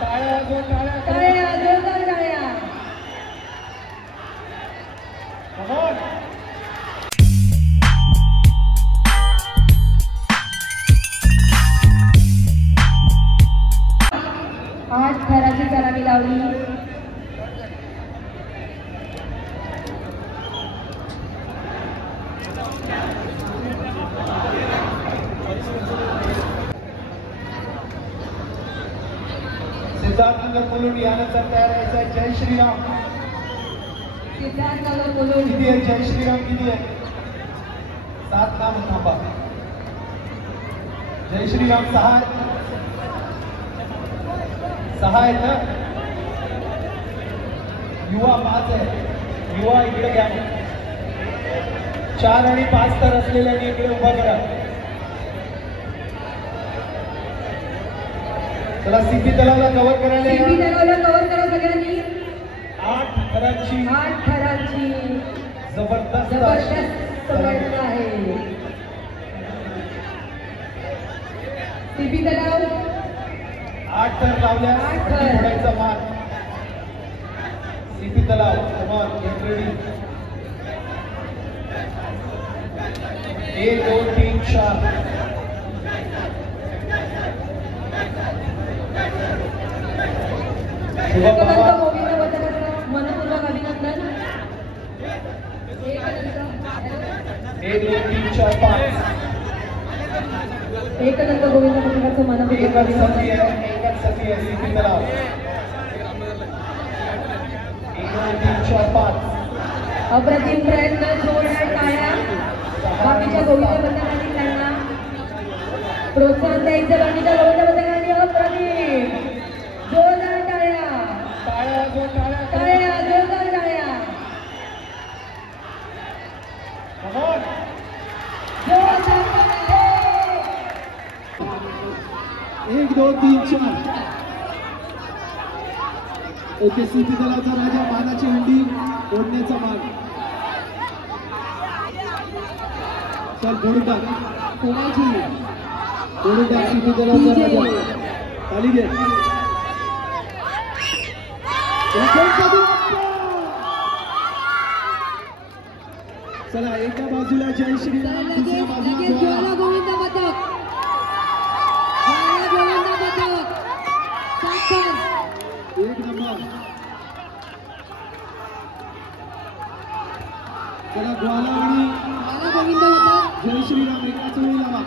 टाळ्या वाजवा, टाळ्या टाळ्या जोरदार टाळ्या. Come on. आज थराची सलामी लावली. सिद्धार्थनगर कोलुड यानंतर तयार व्हायचं आहे. जय श्रीराम. सिद्धार्थनगर कोलुड किती आहे? जय श्रीराम किती आहे? 7 नाम थांबा. जय श्रीराम 6 आहेत ना. युवा 5 आहे. युवा इकडे घ्या. 4 आणि 5 तर असलेल्याने इकडे उभा करा. चला सीपी तलावला कव्हर करायला या. सीपी तलावला कव्हर करा सगळ्यांनी. 8 थरांची जबरदस्त प्रयत्न आहे. सीपी तलाव 8 थर लावल्या. 8 थर फोडायचा मार. सीपी तलाव कमॉन गेट रेडी. 1 2 3 4 गोविंद पथकाचं मनपूर्वक अभिनंदन. 1 2 3 4 5 एकनंद गोविंद पथकाचं मनपूर्वक अभिनंदन. एकच सखी आहे. सीपी तलाव 1 2 3 4 5 अप्रतिम प्रयत्न. जोरदार टाळ्या. बाकीच्या गोविंद पथकांनी त्यांना प्रोत्साहन द्यायचं. बाकीच्या गोविंद पथकांनी अप्रतिम जोरदार टाळ्या. टाळ्या वाजवा, टाळ्या टाळ्या जोरदार टाळ्या. Come on. जोरदार टाळ्या. 1 2 3 4 ओके. सीपी तलावचा राजा मानाची हंडी ओढण्याचा मान. चल फोडून टाक. कोणाची फोडून टाक. सीपी तलावचा राजा. खाली घे. चला एका बाजूला जय श्रीराम, दुसऱ्या बाजूला ज्वाला गोविंद पथक. ज्वाला गोविंद पथक 1 नंबर. चला ग्वाला आणि ज्वाला गोविंद पथक जय श्रीराम एकाच वेळी लावा.